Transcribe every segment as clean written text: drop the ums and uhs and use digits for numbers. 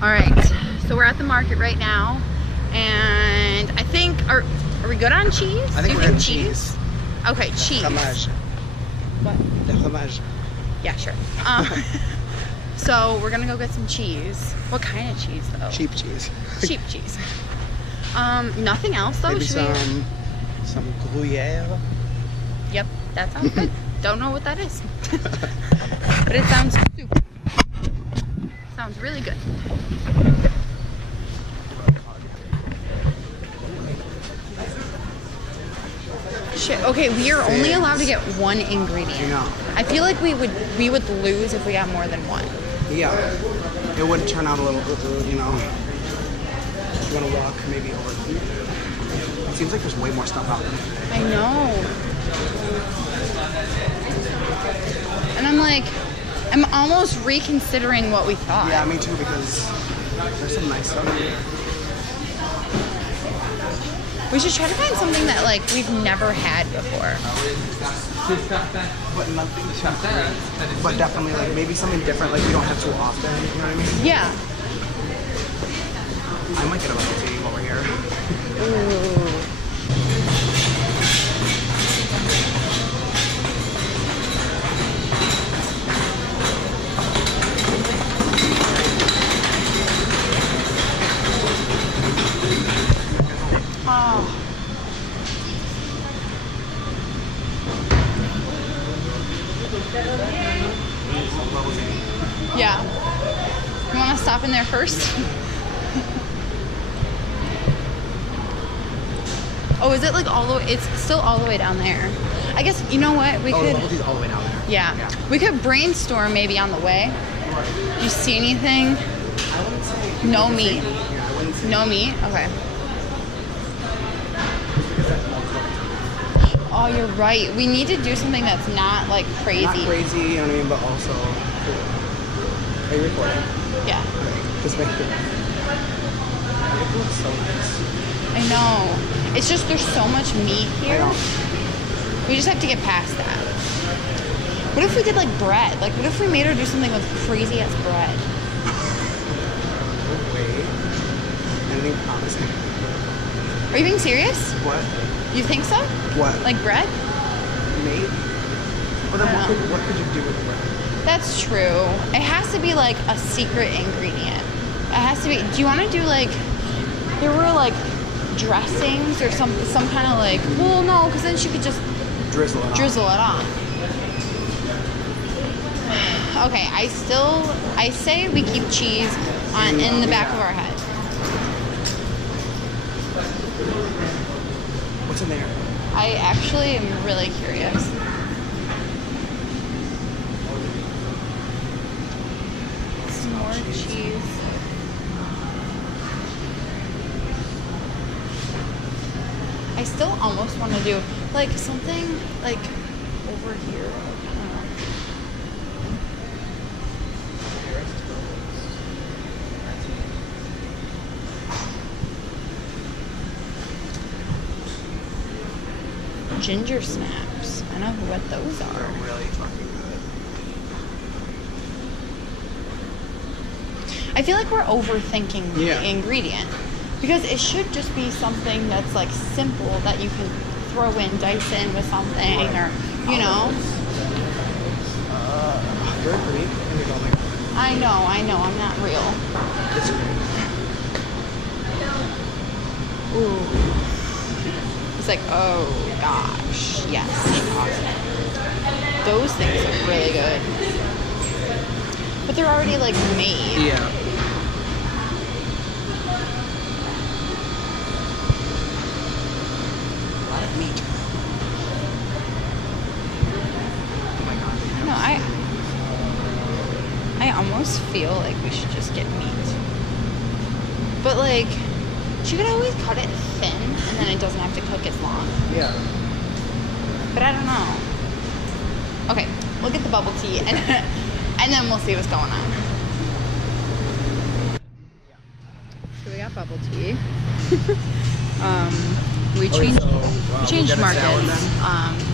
All right, so we're at the market right now, and I think are we good on cheese? I think we're good on cheese. Okay, cheese. Fromage. What? The fromage. Yeah, sure. So we're gonna go get some cheese. What kind of cheese though? Cheap cheese. Cheap cheese. Nothing else though. Maybe Should some Gruyere. Yep, that sounds good. Don't know what that is, but it sounds super. Sounds really good. Shit. Okay, we are only allowed to get one ingredient. I know. I feel like we would lose if we got more than one. Yeah. It would turn out a little, you know. You want to walk maybe over here. It seems like there's way more stuff out there. I know. And I'm almost reconsidering what we thought. Yeah, me too, because there's some nice stuff here. We should try to find something that like we've never had before. But nothing too crazy. But definitely like maybe something different like we don't have too often, you know what I mean? Yeah. I might get a bubble tea over here. Ooh. Oh. Yeah. You want to stop in there first? Oh, is it like all the way? It's still all the way down there. I guess, you know what? We could. The bubble tea's all the way down there. Yeah. We could brainstorm maybe on the way. You see anything? I wouldn't say. No meat. Yeah, I wouldn't say. No meat? Okay. Oh, you're right. We need to do something that's not like crazy. Not crazy, you know what I mean, but also cool. Are you recording? Yeah. Okay. Just make it. It looks so nice. I know. It's just there's so much meat I here. know. We just have to get past that. What if we did like bread? Like what if we made her do something with crazy ass bread? Oh, wait. Anything promising? Are you being serious? What? You think so? What? Like bread? Maybe. But then I don't know. what could you do with bread? That's true. It has to be like a secret ingredient. It has to be. Do you want to do like? There were like dressings or some kind of like. Well, no, because then she could just Drizzle it drizzle it on. Okay, I say we keep cheese on in the back of our head. What's in there? I actually am really curious. Some more cheese. I still almost want to do like something like over here. I don't know. Ginger snaps. I know what those are. They're really fucking good. I feel like we're overthinking Yeah. the ingredient because it should just be something that's like simple that you can throw in, dice in with something, or you know. Very pretty. Here we go, like, I know. I'm not real. it's great. Ooh. It's like, oh gosh, yes. Those things are really good. But they're already like made. Yeah. A lot of meat. Oh my god. No, I almost feel like we should just get meat. But like, she could always cut it thin and then it doesn't have to cook as long. Yeah. But I don't know. Okay, we'll get the bubble tea and and then we'll see what's going on. So we got bubble tea. We changed we'll markets.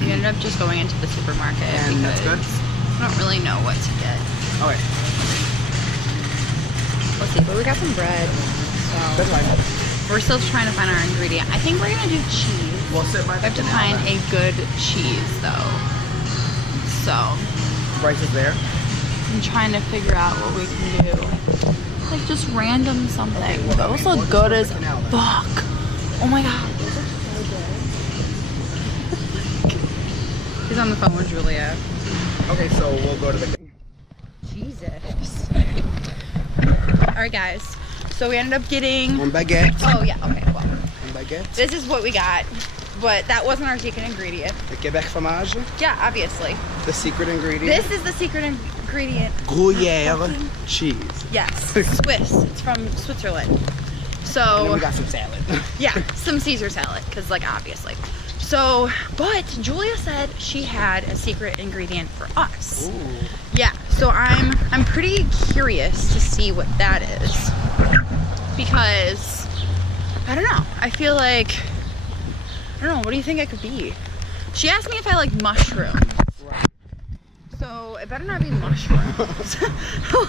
We ended up just going into the supermarket And that's because good? I don't really know what to get. Okay. Let's see, but we got some bread. So That's fine. we're still trying to find our ingredient. I think we're gonna do cheese. We'll sit by We the have to canal find then. a good cheese though. So Bryce is there. I'm trying to figure out what we can do. Like just random something. Okay, well, Those we'll look just good go to as the canal then. fuck. Oh my god. He's on the phone with Julia. Okay, so we'll go to the. Jesus. Alright guys. So we ended up getting One baguette. oh yeah, okay, well. One baguette. This is what we got. But that wasn't our secret ingredient. The Quebec fromage. Yeah, obviously. The secret ingredient. This is the secret ingredient. Gruyere cheese. Yes. Swiss. It's from Switzerland. And then So we got some salad. yeah, some Caesar salad, because like obviously. So, but Julia said she had a secret ingredient for us. Ooh. Yeah, so I'm pretty curious to see what that is. Because I don't know. I feel like I don't know, what do you think it could be? She asked me if I like mushrooms. Right. So it better not be mushrooms.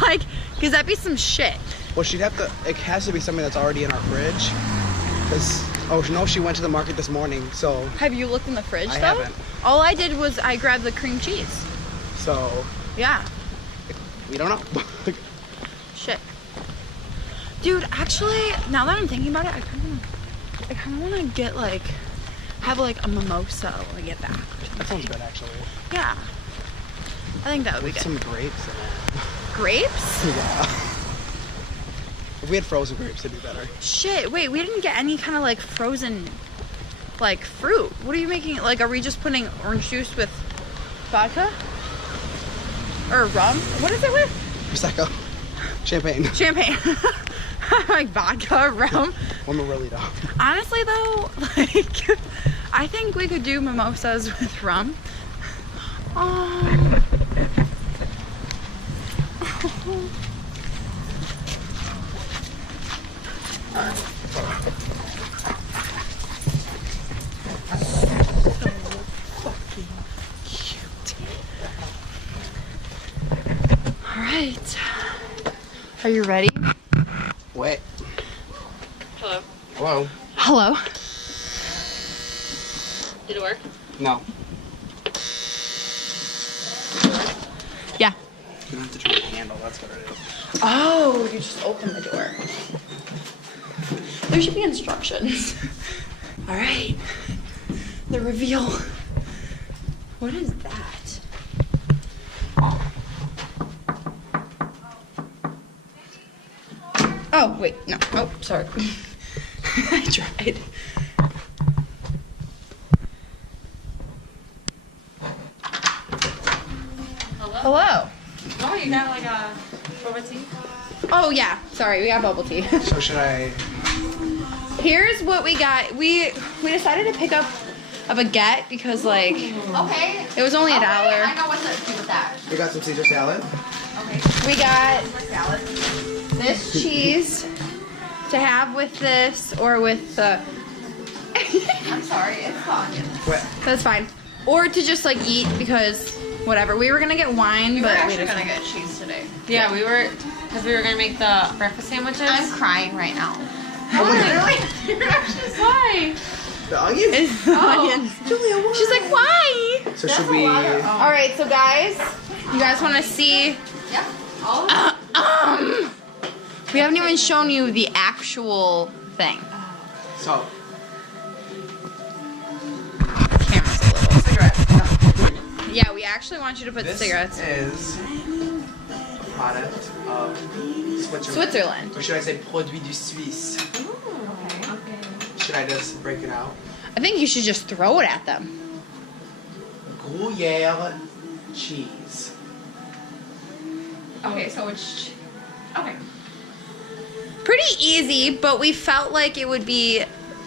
Like, cause that'd be some shit. Well, she'd have to. It has to be something that's already in our fridge. Cause no, she went to the market this morning. So Have you looked in the fridge I though? haven't. All I did was I grabbed the cream cheese. So Yeah. we don't know. Shit. Dude, actually, now that I'm thinking about it, I kind of want to get like, have like a mimosa when I get back. That sounds good, actually. Yeah. I think that would be With good. some grapes in it. Grapes? Yeah. If we had frozen grapes, it'd be better. Shit, wait, we didn't get any kind of like frozen, like fruit. What are you making? Like, are we just putting orange juice with vodka? Or rum? What is it with? Prosecco. Champagne. Champagne. Like vodka, rum. One Morelito. Honestly though, like, I think we could do mimosas with rum. Oh. Alright. Are you ready? Wait. Hello. Hello. Hello. Did it work? No. Yeah. You don't have to turn the handle. That's what it is. Oh, you just open the door. There should be instructions. All right. The reveal. What is that? Oh, wait, no. Oh, sorry. I tried. Hello. Oh, you got like a boba tea? Oh, yeah. Sorry, we got bubble tea. So should I? Here's what we got. We decided to pick up a baguette because like Okay. it was only $1. I know what to do with that. We got some Caesar salad. Okay. We got Salad. this cheese to have with this or with the. I'm sorry, it's fine. Wait. That's fine. Or to just like eat because whatever. We were gonna get wine, We were but we actually just. gonna get cheese today. Yeah, we were, because we were gonna make the breakfast sandwiches. I'm crying right now. Why? You're actually Why? The onions. It's onions. Julia, why? She's like, why? So should we? All right, so guys, you guys want to see? Yeah. All of it. We haven't even shown you the actual thing. So Camera's a little. Cigarette. Yeah, we actually want you to put this cigarettes. is a product of Switzerland. Switzerland. Or should I say produit du Suisse? Okay. Should I just break it out? I think you should just throw it at them. Gruyere cheese. Okay, so it's. Okay. Pretty easy, but we felt like it would be.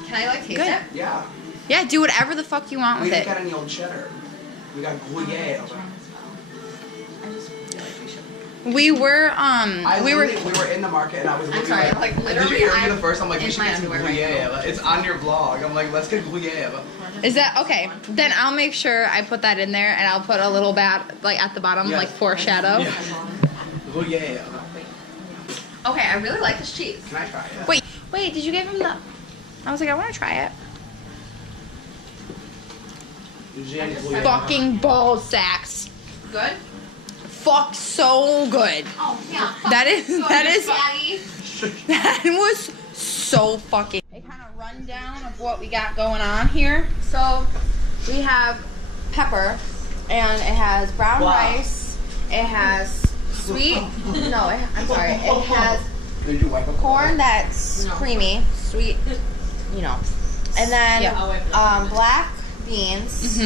Can I like taste Good. it? Yeah. Yeah, do whatever the fuck you want We with didn't it. got any old cheddar. We got Gruyere. I just feel like we should. We were We were in the market and I was looking sorry, like like, did you literally, hear me I'm the first? I'm like, we in should my get some underwear right Gruyere. now. It's on your vlog. I'm like, let's get Gruyere. Is that okay? Then I'll make sure I put that in there, and I'll put a little bat like at the bottom, Yes. like foreshadow. Yeah. Gruyere. Okay, I really like this cheese. Can I try it? Wait, did you give him the... I was like, I want to try it. Usually I need to Fucking ball sacks. Good? Fuck, so good. Oh, yeah. That is, Daddy. that was so fucking... A kind of rundown of what we got going on here. So, we have pepper, and it has brown rice, it has sweet... No, I'm sorry. It has Did you wipe up corn that's creamy, sweet, you know. And then black beans,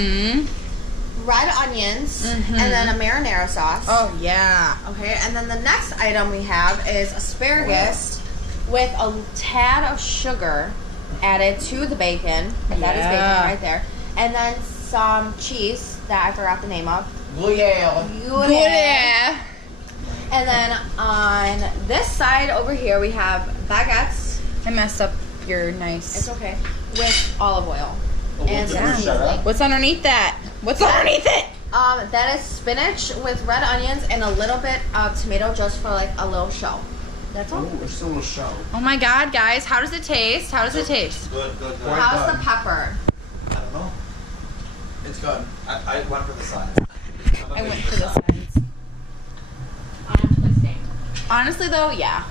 red onions, and then a marinara sauce. Oh, yeah. Okay, and then the next item we have is asparagus with a tad of sugar added to the bacon. That is bacon right there. And then some cheese that I forgot the name of. Gruyere. And then on this side over here we have baguettes. I messed up your nice. It's okay. With olive oil. And what's underneath that? What's underneath it? That is spinach with red onions and a little bit of tomato just for like a little show. That's all. Ooh, it's a little show. Oh my god, guys, how does it taste? How does it taste? Good. How's the pepper? I don't know. It's good. I went for the sides. I went for the sides. Honestly though, yeah.